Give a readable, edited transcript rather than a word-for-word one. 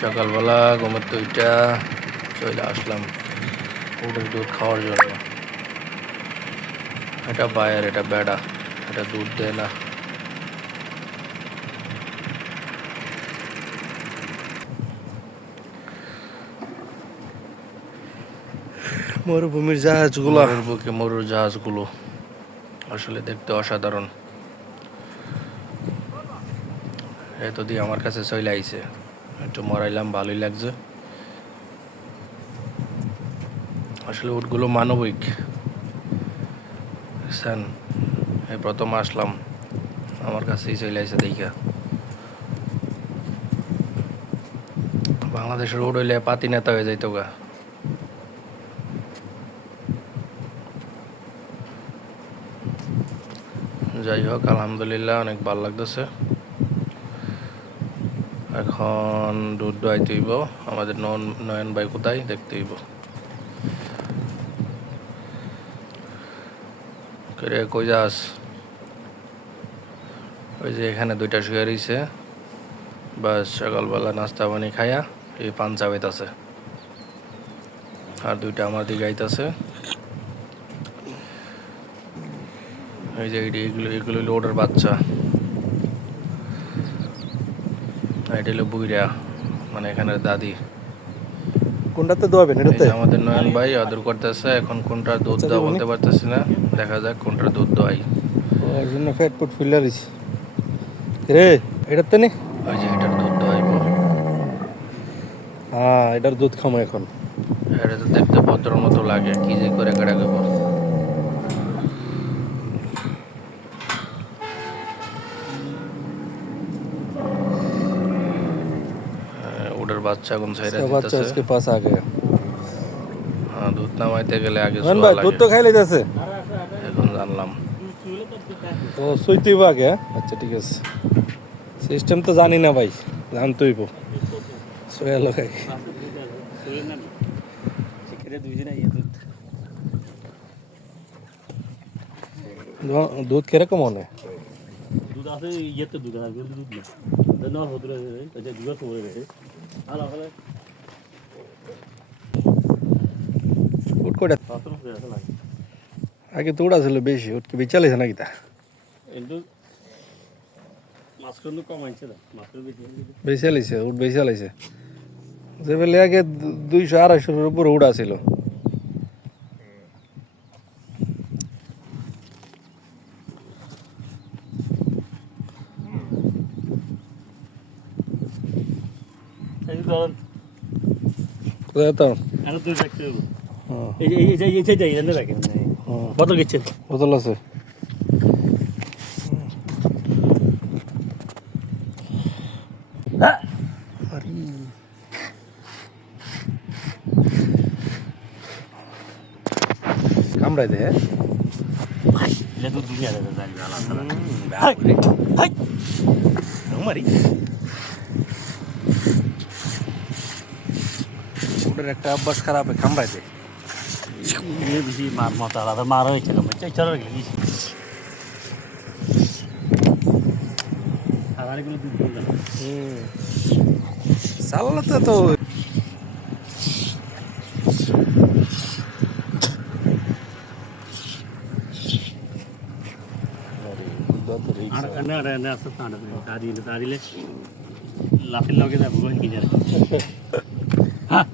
সকালবেলা ঘুমের তো ওইটা চলে আসলাম উটের দুধ খাওয়ার জন্য। এটা বায়ের, এটা বেড়া, এটা দুধ দেয় না। মরুভূমির জাহাজগুলো, মরুর বুকে মরুর জাহাজগুলো আসলে দেখতে অসাধারণ। এত দিয়ে আমার কাছে চলে আইছে, একটু মরাইলাম, ভালোই লাগছে। আসলে উটগুলো মানবিক, বুঝছেন? এই প্রথম আসলাম, আমার কাছেই চলে আইছে দেখা। বাংলাদেশের উট হইলে পাতি নেতা হয়ে যাইতো গা। যাই হোক, আলহামদুলিল্লাহ অনেক ভালো লাগতেছে। এখন দুধ দোয়াইতে হইব। আমাদের নয়ন ভাই কোথায় দেখতে হইব। কই যাস? ওই যে এখানে দুইটা শুয়ে রয়েছে, বাস সকালবেলা নাস্তা পানি খাইয়া এই পান চাবাইতেছে, আর দুইটা আমার দিকে আইতাছে। এই যে এগুলো হলো ওটার বাচ্চা, এটা হলো বুইরা, মানে এখানের দাদি। কোনটাতে দোয়াবেন? এটাতে? আমাদের নয়ন ভাই আদর করতেছে। এখন কোনটা দুধ দেওয়া বলতে পারতেছি না, দেখা যাক কোনটা দুধ দোয়াই। ওর জন্য ফ্যাট ফুট ফুলে রয়েছে রে। এটাতে নে। ওই যে এটার দুধ দোয়াইব। হ্যাঁ, এটার দুধ খামো এখন। এটা তো দেখতে ভদ্রর মতো লাগে, কি যে করে কেড়া গেব। ওটার বাচ্চা এখন ছাইরা বাচ্চা দিতেছে। আজকে পাস আ গয়া। হ্যাঁ, দুধ নামাইতে গেলে আগে মান শোয়া ভাই লাগে, দুধ তো খাই লাইতাছে। এখন জানলাম। ও সইতেইব আগে? আচ্ছা ঠিক আছে, সিস্টেম তো জানি না ভাই, জানতেইব। সোয়া লাগাই দুধ কিরকম মনে? দুধ আছে, ইয়েতে দুধ আছে, দুধ না না হতে আছে, দুধ তো হয়ে গেছে। আর আগে উট কয়টা? পাত্র হয়ে আছে লাগে আগে তো উড়া ছিল বেশি, উট কি বেচালাইছে নাকি তা? কিন্তু মাছ কিন্তু কমাইছে না, মাছ বেচালাইছে, উট বেচালাইছে। যে বেলে আগে 200-250-এর উপর উড়া ছিল। এই ধরুন কোথায় তো আর দুই দেখতে হবে। হ্যাঁ এই যাই এনে রাখেন বোতল গেছে বোতল আছে। কামড়াই দে। এটা দুধ দুনিয়া দেবে জানি আল্লাহ তাআলা হাই আমারই ওটার একটা অভ্যাস খারাপ, কামড়াই দে। ये भी मार मत आला था मारो ही चलो मैं चलो गई हमारे को दूध दूंगा চালাতে তো ना ना ना सब ताड़ में तारी ले लाफिल लगे जा भगवान की जरा हाँ